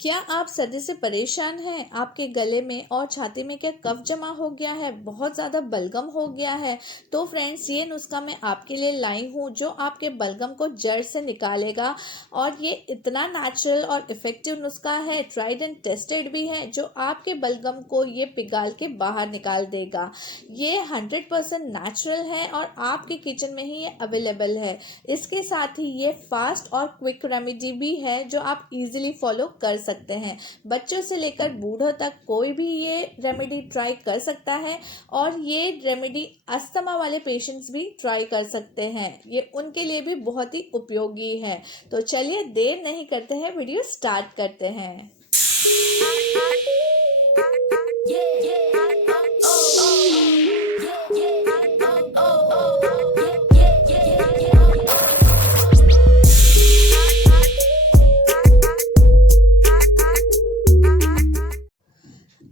क्या आप सर्दी से परेशान हैं? आपके गले में और छाती में क्या कफ जमा हो गया है? बहुत ज़्यादा बलगम हो गया है? तो फ्रेंड्स, ये नुस्खा मैं आपके लिए लाई हूँ जो आपके बलगम को जड़ से निकालेगा। और ये इतना नेचुरल और इफ़ेक्टिव नुस्खा है, ट्राइड एंड टेस्टेड भी है, जो आपके बलगम को ये पिघाल के बाहर निकाल देगा। ये 100% नेचुरल है और आपके किचन में ही ये अवेलेबल है। इसके साथ ही ये फास्ट और क्विक रेमेडी भी है जो आप इजीली फॉलो कर सकते हैं। बच्चों से लेकर बूढ़ों तक कोई भी ये रेमेडी ट्राई कर सकता है। और ये रेमेडी अस्थमा वाले पेशेंट्स भी ट्राई कर सकते हैं। ये उनके लिए भी बहुत ही उपयोगी है। तो चलिए देर नहीं करते हैं, वीडियो स्टार्ट करते हैं।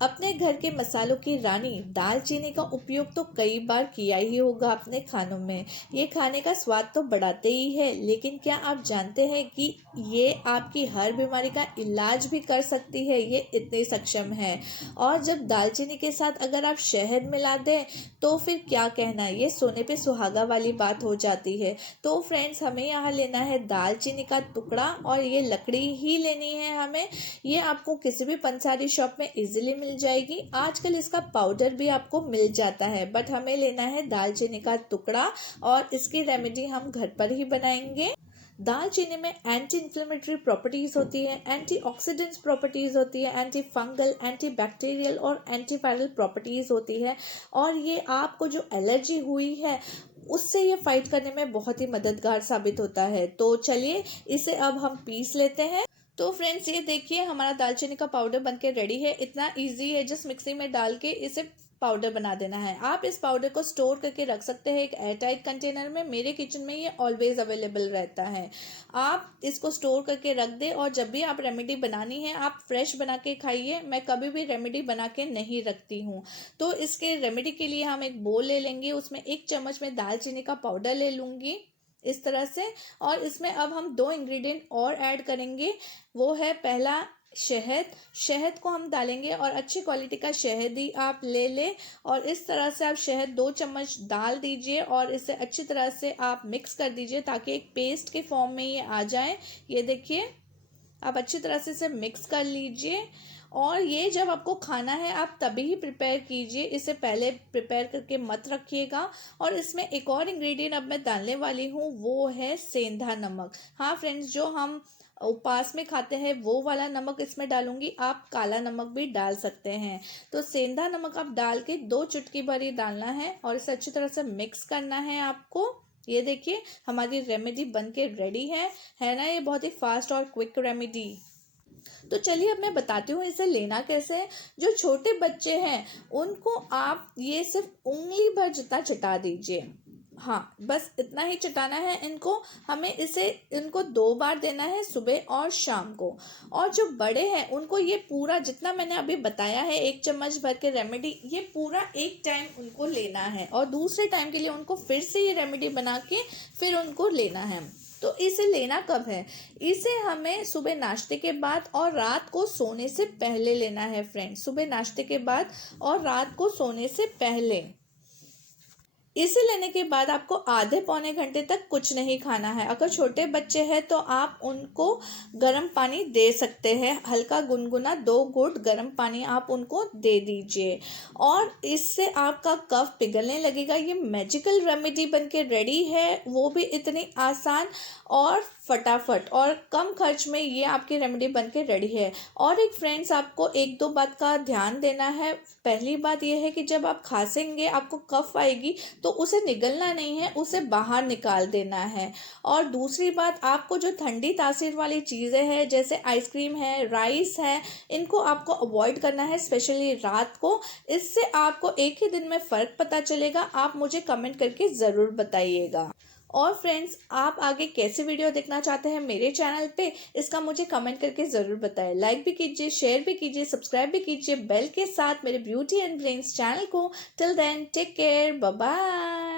अपने घर के मसालों की रानी दालचीनी का उपयोग तो कई बार किया ही होगा अपने खानों में। ये खाने का स्वाद तो बढ़ाते ही है, लेकिन क्या आप जानते हैं कि ये आपकी हर बीमारी का इलाज भी कर सकती है? ये इतनी सक्षम है। और जब दालचीनी के साथ अगर आप शहद मिला दें तो फिर क्या कहना, ये सोने पे सुहागा वाली बात हो जाती है। तो फ्रेंड्स, हमें यहाँ लेना है दालचीनी का टुकड़ा और ये लकड़ी ही लेनी है हमें। ये आपको किसी भी पंसारी शॉप में इजीली मिल जाएगी। आजकल इसका पाउडर भी आपको मिल जाता है, बट हमें लेना है दालचीनी का टुकड़ा और इसकी रेमेडी हम घर पर ही बनाएंगे। दालचीनी में एंटी इन्फ्लेमेटरी प्रॉपर्टीज होती है, एंटीऑक्सीडेंट्स प्रॉपर्टीज होती है, एंटी फंगल, एंटी बैक्टीरियल और एंटीवायरल प्रॉपर्टीज होती है। और ये आपको जो एलर्जी हुई है उससे ये फाइट करने में बहुत ही मददगार साबित होता है। तो चलिए इसे अब हम पीस लेते हैं। तो फ्रेंड्स, ये देखिए हमारा दालचीनी का पाउडर बनके रेडी है। इतना इजी है, जस्ट मिक्सी में डाल के इसे पाउडर बना देना है। आप इस पाउडर को स्टोर करके रख सकते हैं एक एयरटाइट कंटेनर में। मेरे किचन में ये ऑलवेज अवेलेबल रहता है। आप इसको स्टोर करके रख दें और जब भी आप रेमेडी बनानी है आप फ्रेश बना के खाइए। मैं कभी भी रेमेडी बना के नहीं रखती हूँ। तो इसके रेमेडी के लिए हम एक बोल ले लेंगे, उसमें 1 चम्मच में दालचीनी का पाउडर ले लूँगी इस तरह से। और इसमें अब हम 2 इंग्रेडिएंट और ऐड करेंगे। वो है पहला शहद। शहद को हम डालेंगे और अच्छी क्वालिटी का शहद ही आप ले लें। और इस तरह से आप शहद 2 चम्मच डाल दीजिए और इसे अच्छी तरह से आप मिक्स कर दीजिए ताकि एक पेस्ट के फॉर्म में ये आ जाए। ये देखिए, आप अच्छी तरह से इसे मिक्स कर लीजिए। और ये जब आपको खाना है आप तभी ही प्रिपेयर कीजिए, इसे पहले प्रिपेयर करके मत रखिएगा। और इसमें एक और इंग्रेडिएंट अब मैं डालने वाली हूँ, वो है सेंधा नमक। हाँ फ्रेंड्स, जो हम उपवास में खाते हैं वो वाला नमक इसमें डालूंगी। आप काला नमक भी डाल सकते हैं। तो सेंधा नमक आप डाल के 2 चुटकी भर ही डालना है और इसे अच्छी तरह से मिक्स करना है आपको। ये देखिए हमारी रेमेडी बन के रेडी है ना। ये बहुत ही फास्ट और क्विक रेमेडी। तो चलिए अब मैं बताती हूँ इसे लेना कैसे है। जो छोटे बच्चे हैं उनको आप ये सिर्फ उंगली भर जितना चटा दीजिए। हाँ, बस इतना ही चटाना है इनको। हमें इनको 2 बार देना है, सुबह और शाम को। और जो बड़े हैं उनको ये पूरा जितना मैंने अभी बताया है 1 चम्मच भर के रेमेडी, ये पूरा एक टाइम उनको लेना है। और दूसरे टाइम के लिए उनको फिर से ये रेमेडी बना के फिर उनको लेना है। तो इसे लेना कब है? इसे हमें सुबह नाश्ते के बाद और रात को सोने से पहले लेना है फ्रेंड्स। सुबह नाश्ते के बाद और रात को सोने से पहले। इसे लेने के बाद आपको आधे पौने घंटे तक कुछ नहीं खाना है। अगर छोटे बच्चे हैं तो आप उनको गर्म पानी दे सकते हैं, हल्का गुनगुना 2 घूंट गर्म पानी आप उनको दे दीजिए। और इससे आपका कफ पिघलने लगेगा। ये मैजिकल रेमेडी बनके रेडी है, वो भी इतनी आसान और फटाफट और कम खर्च में ये आपकी रेमेडी बनके रेडी है। और एक फ्रेंड्स, आपको 1-2 बात का ध्यान देना है। पहली बात यह है कि जब आप खांसेंगे आपको कफ आएगी तो उसे निगलना नहीं है, उसे बाहर निकाल देना है। और दूसरी बात, आपको जो ठंडी तासीर वाली चीज़ें हैं जैसे आइसक्रीम है, राइस है, इनको आपको अवॉइड करना है, स्पेशली रात को। इससे आपको एक ही दिन में फ़र्क पता चलेगा। आप मुझे कमेंट करके ज़रूर बताइएगा। और फ्रेंड्स, आप आगे कैसे वीडियो देखना चाहते हैं मेरे चैनल पे, इसका मुझे कमेंट करके ज़रूर बताएं। लाइक भी कीजिए, शेयर भी कीजिए, सब्सक्राइब भी कीजिए बेल के साथ मेरे ब्यूटी एंड ब्रेन्स चैनल को। Till then take care, bye bye.